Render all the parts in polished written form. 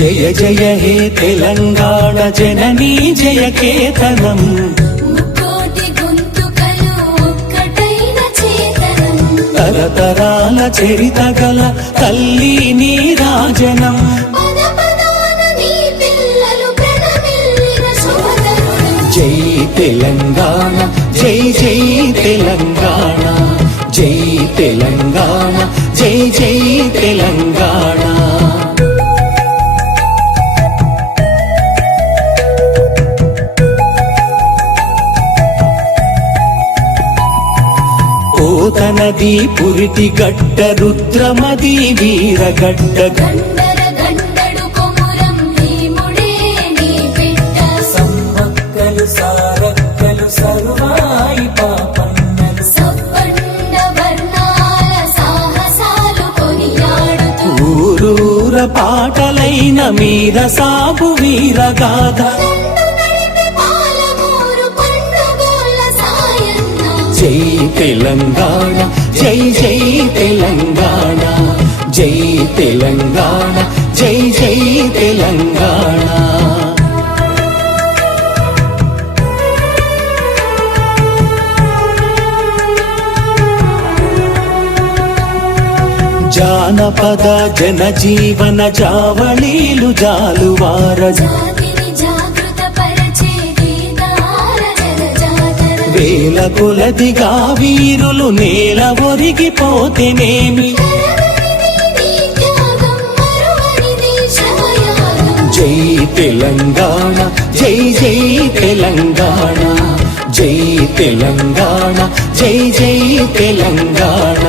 జయ జయ హే తెలంగాణ జననీ జయ కేతనం ముక్కోటి గొంతుకలు ఒక్కటైన చేతనం తరతరాల చరిత గల తల్లి నీ రాజనం పద పదాన నీ పిల్లలు ప్రణమిల్లిన శుభతరుణం జై తెలంగాణ జై జై తెలంగాణ జై తెలంగాణ జై జై తెలంగాణ పోతనది పురిటి గడ్డ రుద్రమది వీరగడ్డ గండర గండడు కొమురం భీముడే నీ బిడ్డ సమ్మక్కలు సారక్కలు సర్వాయి పాపన్నలు సబ్బండ వర్ణాల సాహసాలు కొనియాడుతూ ఊరూర పాటలైన మీర సాగు వీరగాథ దండు నడిపి పాలమూరు పండుగోల సాయన్న జై తెలంగాణ జై జై తెలంగాణ జై తెలంగాణ జై జై తెలంగాణ జానపద జనజీవన జావళీలు జాలువార జాతిని జాగృత పరిచే గీతాల జనజాతర వేల కొలదిగా వీరులు నేల ఒరిగిపోతేనేమి నీ త్యాగం మరువనిది శ్రమయాగం జై తెలంగాణ జై జై తెలంగాణ జై తెలంగాణ జై జై తెలంగాణ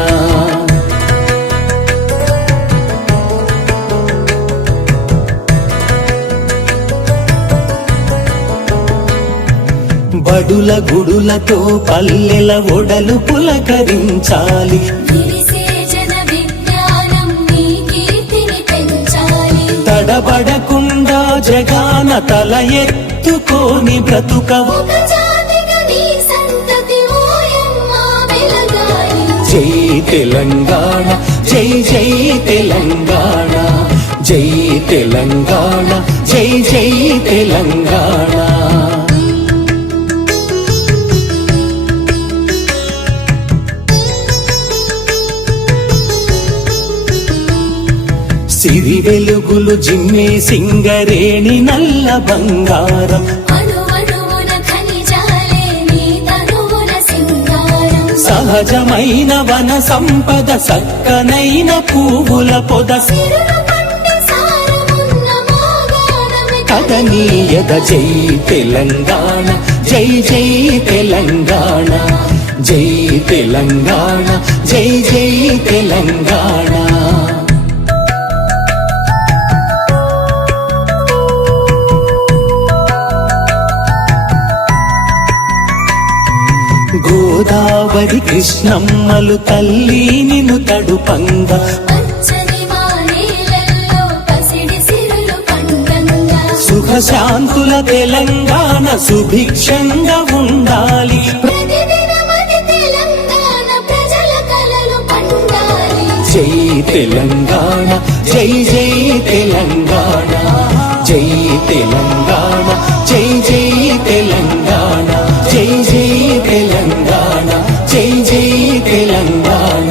బడుల గుడులతో పల్లెల ఒడలు పులకరించాలి విరిసే జన విజ్ఞానం నీ కీర్తిని పెంచాలి తడబడకుండా జగాన తల ఎత్తుకోని బ్రతుకవు ఒక జాతిగా నీ సంతతి ఓయమ్మ వెలగాలి జై తెలంగాణ జై జై తెలంగాణ జై తెలంగాణ జై జై తెలంగాణ సిరి వెలుగులు జిమ్మే సింగరేణి నల్ల బంగారం అణువణువున ఖనిజాలే నీ తనువున సింగారం సహజమైన వన సంపద సక్కనైన పువ్వుల పొద సిరులు పండి సారమున్న మోగాడమే కదనీయద జై తెలంగాణ జై జై తెలంగాణ జై తెలంగాణ జై జై తెలంగాణ గోదావరి కృష్ణమ్మలు తల్లి నిన్ను తడుపంగా పచ్చని మానేలల్లో పసిడి సిరులు పండంగా సుఖశాంతుల తెలంగాణ సుభిక్షంగా ఉండాలి ప్రతిదినమది తెలంగాణ ప్రజల కలలు పండాలి జై తెలంగాణ జై జై తెలంగాణ జై తెలంగాణ జై జై తెలంగాణ జై జై తెలంగాణ జై జై తెలంగాణ